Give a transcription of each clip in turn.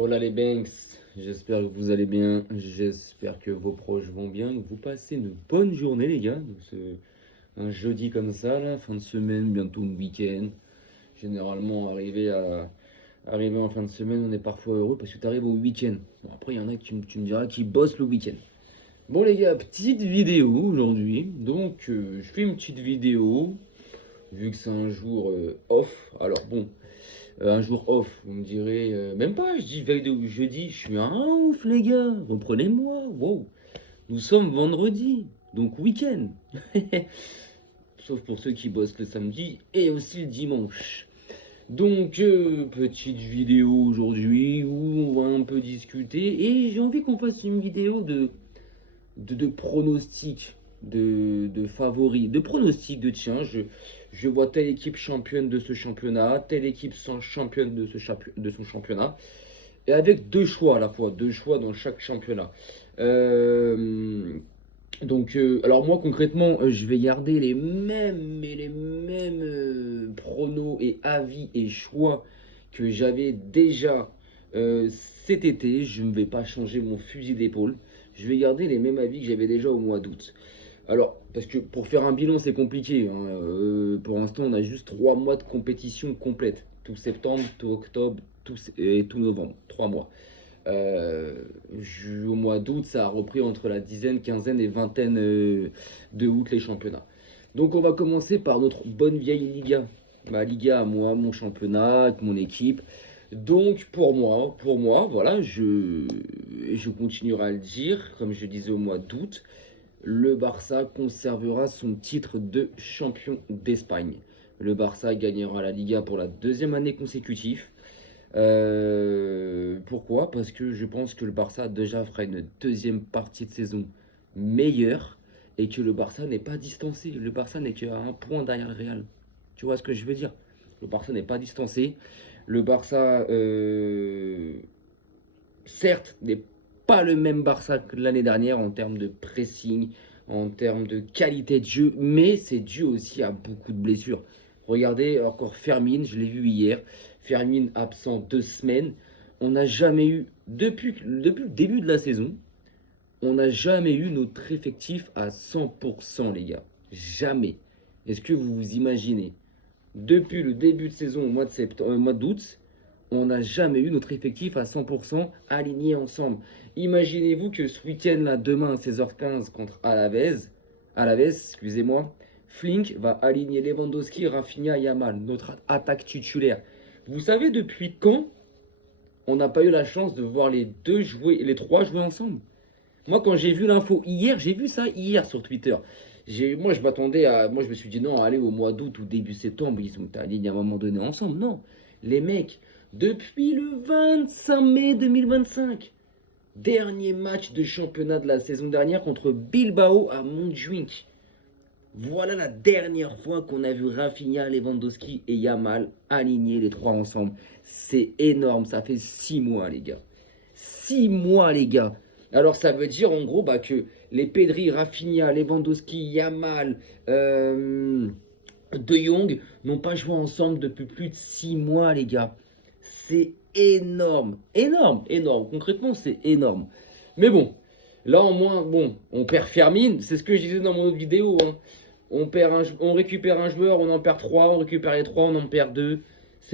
Hola les Banks, j'espère que vous allez bien, j'espère que vos proches vont bien, que vous passez une bonne journée les gars. Donc, c'est un jeudi comme ça, là, fin de semaine, bientôt le week-end. Généralement, arrivé en fin de semaine, on est parfois heureux parce que tu arrives au week-end. Bon, après, il y en a qui tu me diras qui bossent le week-end. Bon les gars, petite vidéo aujourd'hui. Donc, je fais une petite vidéo, vu que c'est un jour off. Alors bon, un jour off, vous me direz, même pas, je dis veille de jeudi, je suis un ouf les gars, reprenez-moi, wow. Nous sommes vendredi, donc week-end. Sauf pour ceux qui bossent le samedi et aussi le dimanche. Donc, petite vidéo aujourd'hui où on va un peu discuter et j'ai envie qu'on fasse une vidéo de pronostics, de favoris, de pronostics de tiens, je vois telle équipe championne de ce championnat, telle équipe championne de son championnat, et avec deux choix à la fois, deux choix dans chaque championnat. Alors moi concrètement, je vais garder les mêmes pronos et avis et choix que j'avais déjà cet été. Je ne vais pas changer mon fusil d'épaule. Je vais garder les mêmes avis que j'avais déjà au mois d'août. Alors, parce que pour faire un bilan, c'est compliqué, hein. Pour l'instant, on a juste 3 mois de compétition complète. Tout septembre, tout octobre, et tout novembre. 3 mois. Au mois d'août, ça a repris entre la dizaine, quinzaine et vingtaine de août les championnats. Donc on va commencer par notre bonne vieille Liga. Ma Liga à moi, mon championnat, avec mon équipe. Donc pour moi, voilà, je continuerai à le dire, comme je disais au mois d'août, le Barça conservera son titre de champion d'Espagne. Le Barça gagnera la Liga pour la deuxième année consécutive. Pourquoi? Parce que je pense que le Barça déjà fera une deuxième partie de saison meilleure et que le Barça n'est pas distancé. Le Barça n'est qu'à un point derrière le Real. Tu vois ce que je veux dire? Le Barça n'est pas distancé. Le Barça, certes, n'est pas le même Barça que l'année dernière en termes de pressing, en termes de qualité de jeu, mais c'est dû aussi à beaucoup de blessures. Regardez encore Fermin, je l'ai vu hier. Fermin absent 2 semaines. On n'a jamais eu, depuis le début de la saison, on n'a jamais eu notre effectif à 100%, les gars. Jamais. Est-ce que vous vous imaginez? Depuis le début de saison au mois d'août, on n'a jamais eu notre effectif à 100% aligné ensemble. Imaginez-vous que ce week-end, là, demain à 16h15 contre Alaves, excusez-moi, Flink va aligner Lewandowski, Rafinha, Yamal, notre attaque titulaire. Vous savez depuis quand on n'a pas eu la chance de voir les trois jouer ensemble? Moi, quand j'ai vu l'info hier, j'ai vu ça hier sur Twitter. Moi, je me suis dit non, allez, au mois d'août ou début septembre, ils ont été alignés à un moment donné ensemble. Non, les mecs, depuis le 25 mai 2025, dernier match de championnat de la saison dernière contre Bilbao à Montjuic. Voilà la dernière fois qu'on a vu Rafinha, Lewandowski et Yamal aligner les trois ensemble. C'est énorme, ça fait 6 mois, les gars. 6 mois, les gars. Alors ça veut dire en gros que les Pedri, Rafinha, Lewandowski, Yamal, De Jong n'ont pas joué ensemble depuis plus de 6 mois, les gars. C'est énorme, énorme, énorme. Concrètement, c'est énorme. Mais bon, là au moins, bon, on perd Fermin. C'est ce que je disais dans mon autre vidéo, hein. On récupère un joueur, on en perd 3, on récupère les 3, on en perd 2.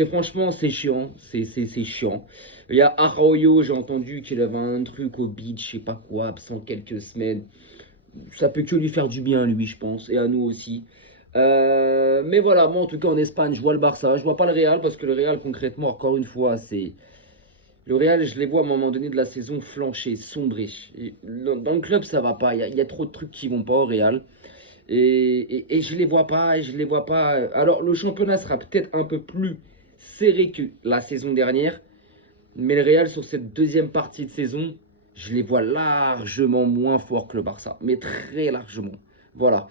Franchement, c'est chiant, c'est chiant. Il y a Arroyo, j'ai entendu qu'il avait un truc au beach, je sais pas quoi, absent quelques semaines. Ça peut que lui faire du bien, lui, je pense, et à nous aussi. Mais voilà, moi en tout cas en Espagne, je vois le Barça, je vois pas le Real, parce que le Real, concrètement, encore une fois, c'est... Le Real, je les vois à un moment donné de la saison flancher, sombrer. Dans le club, ça va pas, il y a trop de trucs qui vont pas au Real. Et je les vois pas, je les vois pas. Alors le championnat sera peut-être un peu plus serré que la saison dernière, mais le Real sur cette deuxième partie de saison, je les vois largement moins forts que le Barça, mais très largement. Voilà.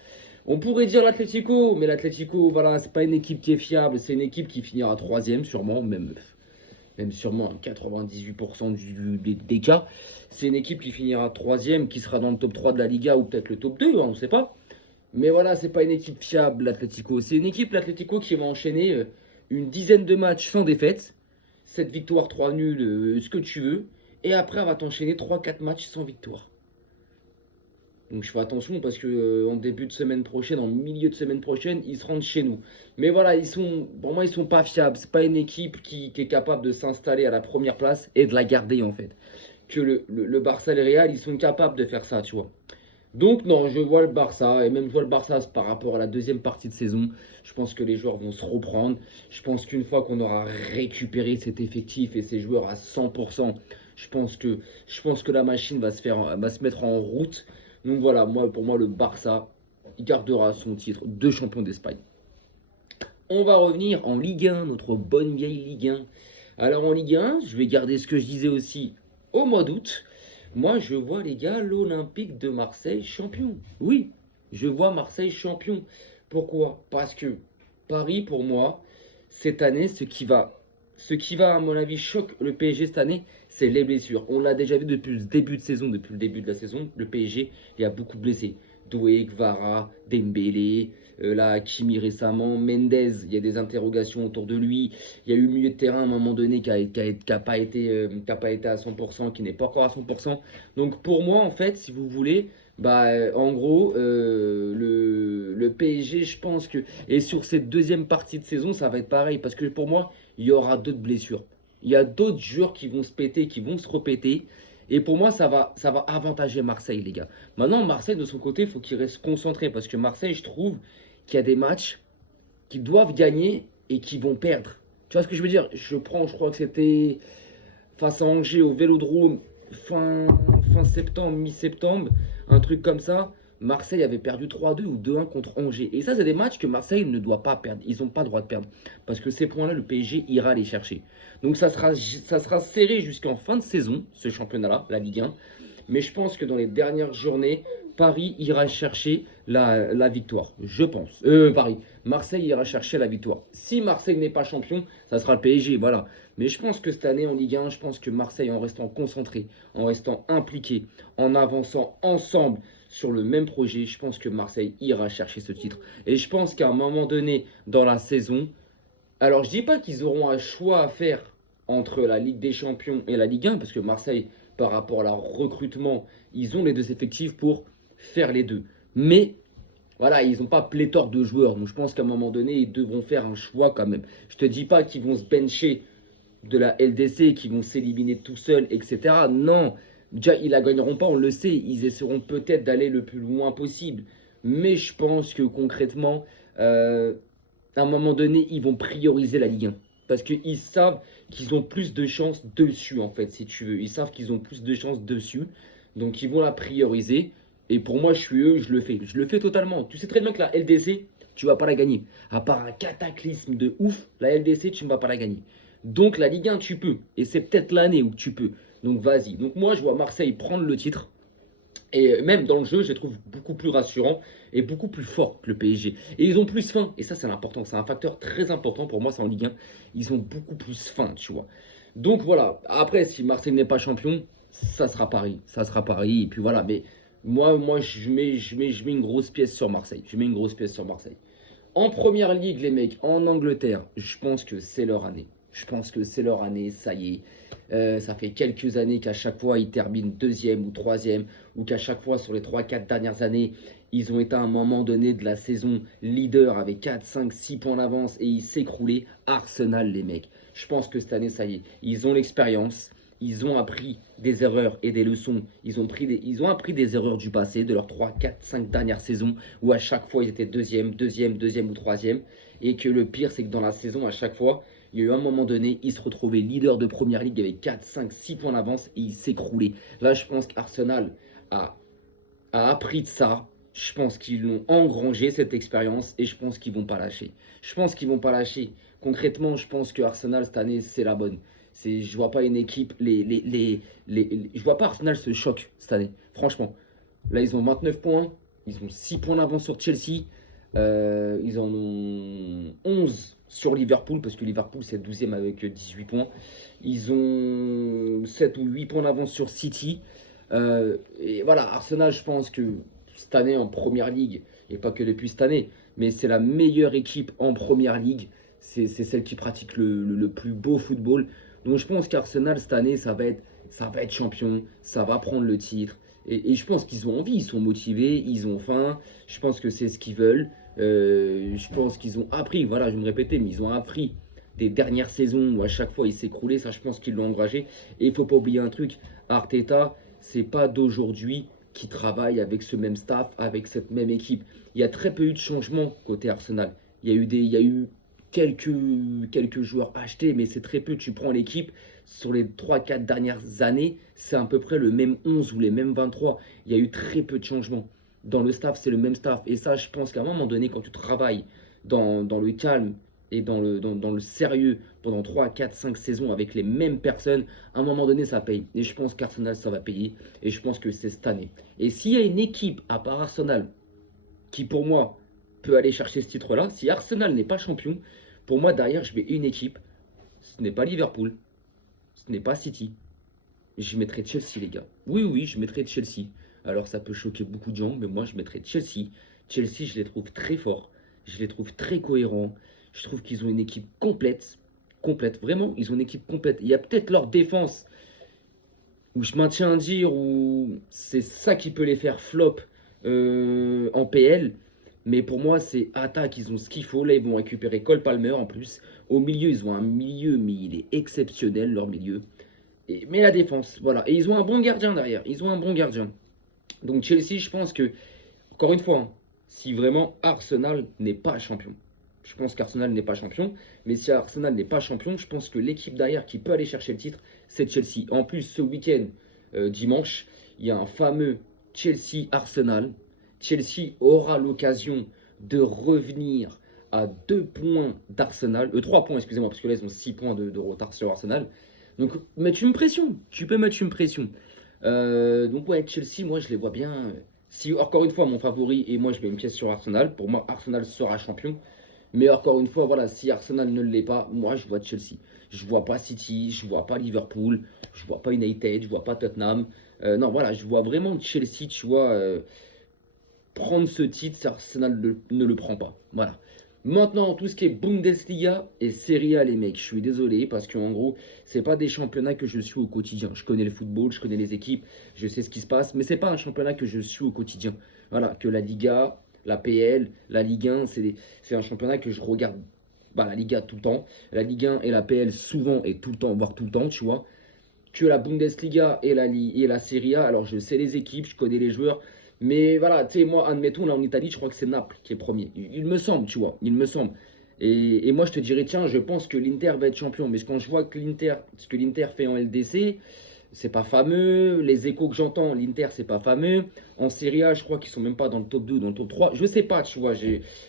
On pourrait dire l'Atlético, mais l'Atlético, voilà, c'est pas une équipe qui est fiable, c'est une équipe qui finira troisième sûrement, même sûrement à 98% des cas. C'est une équipe qui finira troisième, qui sera dans le top 3 de la Liga ou peut-être le top 2, hein, on ne sait pas. Mais voilà, c'est pas une équipe fiable, l'Atlético. C'est une équipe, l'Atlético, qui va enchaîner une dizaine de matchs sans défaite. 7 victoires, 3 nuls, ce que tu veux. Et après, elle va t'enchaîner 3-4 matchs sans victoire. Donc je fais attention parce que en début de semaine prochaine, en milieu de semaine prochaine, ils se rendent chez nous. Mais voilà, pour moi, ils sont pas fiables. C'est pas une équipe qui est capable de s'installer à la première place et de la garder en fait. Que le Barça et le Real, ils sont capables de faire ça, tu vois. Donc non, je vois le Barça, et même je vois le Barça par rapport à la deuxième partie de saison. Je pense que les joueurs vont se reprendre. Je pense qu'une fois qu'on aura récupéré cet effectif et ces joueurs à 100%, je pense que, je pense que la machine va se mettre en route. Donc voilà, pour moi, le Barça, il gardera son titre de champion d'Espagne. On va revenir en Ligue 1, notre bonne vieille Ligue 1. Alors en Ligue 1, je vais garder ce que je disais aussi au mois d'août. Moi, je vois, les gars, l'Olympique de Marseille champion. Oui, je vois Marseille champion. Pourquoi? Parce que Paris, pour moi, cette année, ce qui va, à mon avis, choquer le PSG cette année, c'est les blessures. On l'a déjà vu depuis le début de saison, depuis le début de la saison, le PSG, il y a beaucoup de blessés. Doué, Kvara, Dembélé, là, Hakimi récemment, Mendes, il y a des interrogations autour de lui. Il y a eu le milieu de terrain à un moment donné qui a pas été, à 100%, qui n'est pas encore à 100%. Donc pour moi, en fait, si vous voulez, bah, en gros, le PSG, je pense que... Et sur cette deuxième partie de saison, ça va être pareil. Parce que pour moi, il y aura d'autres blessures. Il y a d'autres joueurs qui vont se péter, qui vont se repéter. Et pour moi, ça va avantager Marseille, les gars. Maintenant, Marseille, de son côté, il faut qu'il reste concentré. Parce que Marseille, je trouve qu'il y a des matchs qu'ils doivent gagner et qui vont perdre. Tu vois ce que je veux dire? Je crois que c'était face à Angers au Vélodrome fin septembre, mi-septembre, un truc comme ça. Marseille avait perdu 3-2 ou 2-1 contre Angers. Et ça, c'est des matchs que Marseille ne doit pas perdre. Ils n'ont pas le droit de perdre. Parce que ces points-là, le PSG ira les chercher. Donc ça sera serré jusqu'en fin de saison, ce championnat-là, la Ligue 1. Mais je pense que dans les dernières journées, Paris ira chercher la victoire. Je pense. Paris. Marseille ira chercher la victoire. Si Marseille n'est pas champion, ça sera le PSG. Voilà. Mais je pense que cette année en Ligue 1, je pense que Marseille, en restant concentré, en restant impliqué, en avançant ensemble sur le même projet, je pense que Marseille ira chercher ce titre. Et je pense qu'à un moment donné dans la saison, alors je dis pas qu'ils auront un choix à faire entre la Ligue des Champions et la Ligue 1, parce que Marseille, par rapport à leur recrutement, ils ont les deux effectifs pour faire les deux. Mais voilà, ils n'ont pas pléthore de joueurs. Donc je pense qu'à un moment donné, ils devront faire un choix quand même. Je te dis pas qu'ils vont se bencher de la LDC, qu'ils vont s'éliminer tout seuls, etc. Non, déjà, ils la gagneront pas, on le sait. Ils essaieront peut-être d'aller le plus loin possible. Mais je pense que concrètement, à un moment donné, ils vont prioriser la Ligue 1. Parce qu'ils savent qu'ils ont plus de chances dessus, en fait, si tu veux. Ils savent qu'ils ont plus de chances dessus. Donc, ils vont la prioriser. Et pour moi, je suis eux, je le fais. Je le fais totalement. Tu sais très bien que la LDC, tu vas pas la gagner. À part un cataclysme de ouf, la LDC, tu ne vas pas la gagner. Donc, la Ligue 1, tu peux. Et c'est peut-être l'année où tu peux. Donc, vas-y. Donc, moi, je vois Marseille prendre le titre. Et même dans le jeu, je les trouve beaucoup plus rassurants et beaucoup plus forts que le PSG. Et ils ont plus faim. Et ça, c'est l'important. C'est un facteur très important pour moi, c'est en Ligue 1. Ils ont beaucoup plus faim, tu vois. Donc voilà. Après, si Marseille n'est pas champion, ça sera Paris. Ça sera Paris. Et puis voilà. Mais moi je mets une grosse pièce sur Marseille. Je mets une grosse pièce sur Marseille. En première ligue, les mecs, en Angleterre, je pense que c'est leur année. Je pense que c'est leur année, ça y est. Ça fait quelques années qu'à chaque fois, ils terminent deuxième ou troisième, ou qu'à chaque fois, sur les 3-4 dernières années, ils ont été à un moment donné de la saison leader avec 4, 5, 6 points d'avance et ils s'écroulaient. Arsenal, les mecs. Je pense que cette année, ça y est. Ils ont l'expérience. Ils ont appris des erreurs et des leçons. Ils ont appris des erreurs du passé, de leurs 3, 4, 5 dernières saisons, où à chaque fois ils étaient deuxième ou troisième. Et que le pire, c'est que dans la saison, à chaque fois, il y a eu un moment donné, ils se retrouvaient leader de première ligue avec 4, 5, 6 points d'avance et ils s'écroulaient. Là, je pense qu'Arsenal a appris de ça. Je pense qu'ils l'ont engrangé, cette expérience, et je pense qu'ils vont pas lâcher. Je pense qu'ils vont pas lâcher. Concrètement, je pense que Arsenal, cette année, c'est la bonne. Je vois pas une équipe, je vois pas Arsenal se choque cette année, franchement. Là, ils ont 29 points, ils ont 6 points d'avance sur Chelsea, ils en ont 11 sur Liverpool, parce que Liverpool c'est 12e avec 18 points. Ils ont 7 ou 8 points d'avance sur City. Et voilà, Arsenal, je pense que cette année en première ligue, et pas que depuis cette année, mais c'est la meilleure équipe en première ligue. C'est celle qui pratique le plus beau football. Donc je pense qu'Arsenal cette année, ça va être champion, ça va prendre le titre. Et je pense qu'ils ont envie, ils sont motivés, ils ont faim. Je pense que c'est ce qu'ils veulent. Je pense qu'ils ont appris, voilà, je vais me répéter, mais ils ont appris des dernières saisons où à chaque fois il s'écroulait. Ça, je pense qu'ils l'ont engrangé. Et il faut pas oublier un truc, Arteta, c'est pas d'aujourd'hui qui travaille avec ce même staff, avec cette même équipe. Il y a très peu eu de changements côté Arsenal. Il y a eu quelques joueurs achetés, mais c'est très peu. Tu prends l'équipe, sur les 3-4 dernières années, c'est à peu près le même 11 ou les mêmes 23. Il y a eu très peu de changements. Dans le staff, c'est le même staff. Et ça, je pense qu'à un moment donné, quand tu travailles dans le calme et dans le sérieux pendant 3, 4, 5 saisons avec les mêmes personnes, à un moment donné, ça paye. Et je pense qu'Arsenal, ça va payer. Et je pense que c'est cette année. Et s'il y a une équipe, à part Arsenal, qui pour moi peut aller chercher ce titre-là, si Arsenal n'est pas champion, pour moi, derrière, je mets une équipe. Ce n'est pas Liverpool, ce n'est pas City. Je mettrai Chelsea, les gars. Oui, oui, je mettrai Chelsea. Alors, ça peut choquer beaucoup de gens, mais moi, je mettrai Chelsea. Chelsea, je les trouve très forts. Je les trouve très cohérents. Je trouve qu'ils ont une équipe complète. Complète, vraiment, ils ont une équipe complète. Il y a peut-être leur défense où je maintiens à dire où c'est ça qui peut les faire flop en PL. Mais pour moi, c'est attaque, ils ont ce qu'il faut. Là, ils vont récupérer Cole Palmer en plus. Au milieu, ils ont un milieu, mais il est exceptionnel, leur milieu. Mais la défense, voilà. Et ils ont un bon gardien derrière. Ils ont un bon gardien. Donc Chelsea, je pense que, encore une fois, hein, si vraiment Arsenal n'est pas champion, je pense qu'Arsenal n'est pas champion, mais si Arsenal n'est pas champion, je pense que l'équipe derrière qui peut aller chercher le titre, c'est Chelsea. En plus, ce week-end, dimanche, il y a un fameux Chelsea-Arsenal. Chelsea aura l'occasion de revenir à 2 points d'Arsenal, 3 points, excusez-moi, parce que là, ils ont 6 points de retard sur Arsenal. Donc, mettre une pression. Tu peux mettre une pression. Donc, ouais, Chelsea, moi, je les vois bien. Si, encore une fois, mon favori, et moi, je mets une pièce sur Arsenal. Pour moi, Arsenal sera champion. Mais encore une fois, voilà, si Arsenal ne l'est pas, moi, je vois Chelsea. Je vois pas City, je vois pas Liverpool, je vois pas United, je vois pas Tottenham. Non, voilà, je vois vraiment Chelsea, tu vois, prendre ce titre si Arsenal ne le prend pas. Voilà. Maintenant, tout ce qui est Bundesliga et Serie A, les mecs, je suis désolé parce qu'en gros, c'est pas des championnats que je suis au quotidien. Je connais le football, je connais les équipes, je sais ce qui se passe, mais c'est pas un championnat que je suis au quotidien. Voilà, que la Liga, la PL, la Ligue 1, c'est un championnat que je regarde. Bah, la Liga tout le temps, la Ligue 1 et la PL souvent et tout le temps, voire tout le temps, tu vois. Que la Bundesliga et la Serie A, alors je sais les équipes, je connais les joueurs, mais voilà, tu sais, moi, admettons, là en Italie, je crois que c'est Naples qui est premier. Il me semble, tu vois, il me semble. Et moi, je te dirais, tiens, je pense que l'Inter va être champion. Mais quand je vois que ce que l'Inter fait en LDC, c'est pas fameux. Les échos que j'entends, l'Inter, c'est pas fameux. En Serie A, je crois qu'ils sont même pas dans le top 2 ou dans le top 3. Je sais pas, tu vois,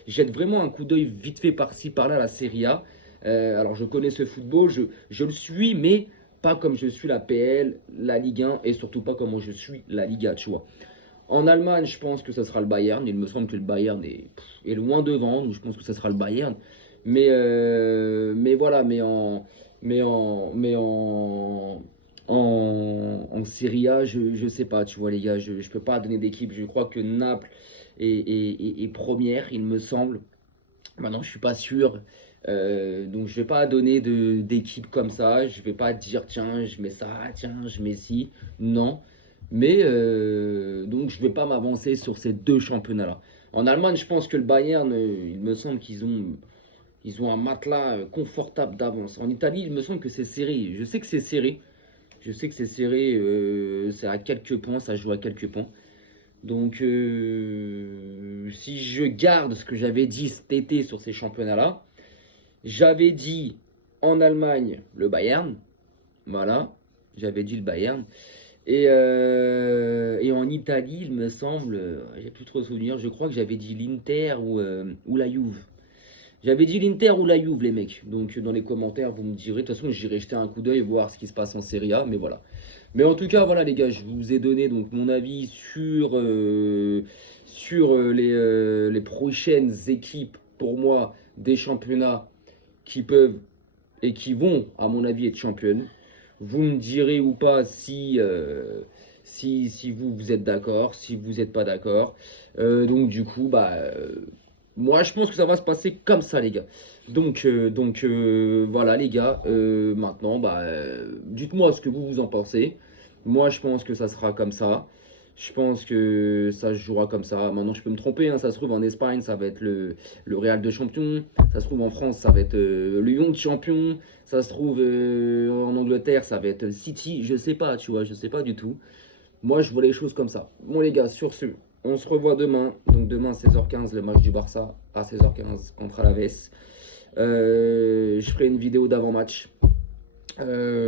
jette vraiment un coup d'œil vite fait par-ci, par-là, la Serie A. Alors, je connais ce football, je le suis, mais pas comme je suis la PL, la Ligue 1 et surtout pas comme je suis la Liga, tu vois. En Allemagne, je pense que ce sera le Bayern. Il me semble que le Bayern est loin devant, donc je pense que ce sera le Bayern. Mais voilà, en Serie A, je sais pas, tu vois les gars, je peux pas donner d'équipe. Je crois que Naples est première, il me semble. Maintenant, je suis pas sûr. Donc, je vais pas donner d'équipe comme ça. Je vais pas dire, tiens, je mets ça, tiens, je mets ci. Non. Mais donc, je vais pas m'avancer sur ces deux championnats-là. En Allemagne, je pense que le Bayern, il me semble qu'ils ont un matelas confortable d'avance. En Italie, il me semble que c'est serré. Je sais que c'est serré. Je sais que c'est serré. C'est à quelques points. Ça joue à quelques points. Donc, si je garde ce que j'avais dit cet été sur ces championnats-là, j'avais dit en Allemagne le Bayern. Voilà, j'avais dit le Bayern. Et en Italie, il me semble, j'ai plus trop souvenir, je crois que j'avais dit l'Inter ou la Juve. J'avais dit l'Inter ou la Juve, les mecs. Donc, dans les commentaires, vous me direz. De toute façon, j'irai jeter un coup d'œil, voir ce qui se passe en Serie A. Mais voilà. Mais en tout cas, voilà, les gars, je vous ai donné donc mon avis sur les prochaines équipes, pour moi, des championnats qui peuvent et qui vont, à mon avis, être championnes. Vous me direz ou pas si vous êtes d'accord, si vous n'êtes pas d'accord. Donc, du coup, bah. Moi, je pense que ça va se passer comme ça, les gars. Voilà, les gars. Maintenant, bah, dites-moi ce que vous en pensez. Moi, je pense que ça sera comme ça. Je pense que ça se jouera comme ça. Maintenant, je peux me tromper, hein. Ça se trouve, en Espagne, ça va être le Real de champion. Ça se trouve, en France, ça va être le Lyon de champion. Ça se trouve, en Angleterre, ça va être le City. Je sais pas, tu vois, je sais pas du tout. Moi, je vois les choses comme ça. Bon, les gars, sur ce, on se revoit demain. Donc, demain, 16h15, le match du Barça à 16h15 contre Alaves. Je ferai une vidéo d'avant-match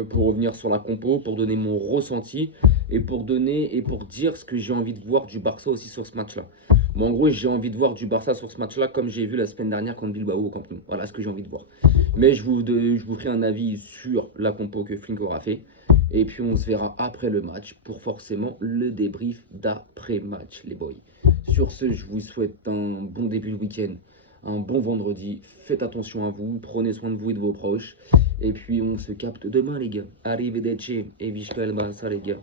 pour revenir sur la compo, pour donner mon ressenti et pour dire ce que j'ai envie de voir du Barça aussi sur ce match-là. Bon, en gros, j'ai envie de voir du Barça sur ce match-là comme j'ai vu la semaine dernière contre Bilbao au Camp Nou. Voilà ce que j'ai envie de voir. Mais je vous ferai un avis sur la compo que Flink aura fait. Et puis on se verra après le match pour forcément le débrief d'après-match, les boys. Sur ce, je vous souhaite un bon début de week-end, un bon vendredi. Faites attention à vous, prenez soin de vous et de vos proches. Et puis on se capte demain, les gars. Arrivederci et Vizca el Barça, les gars.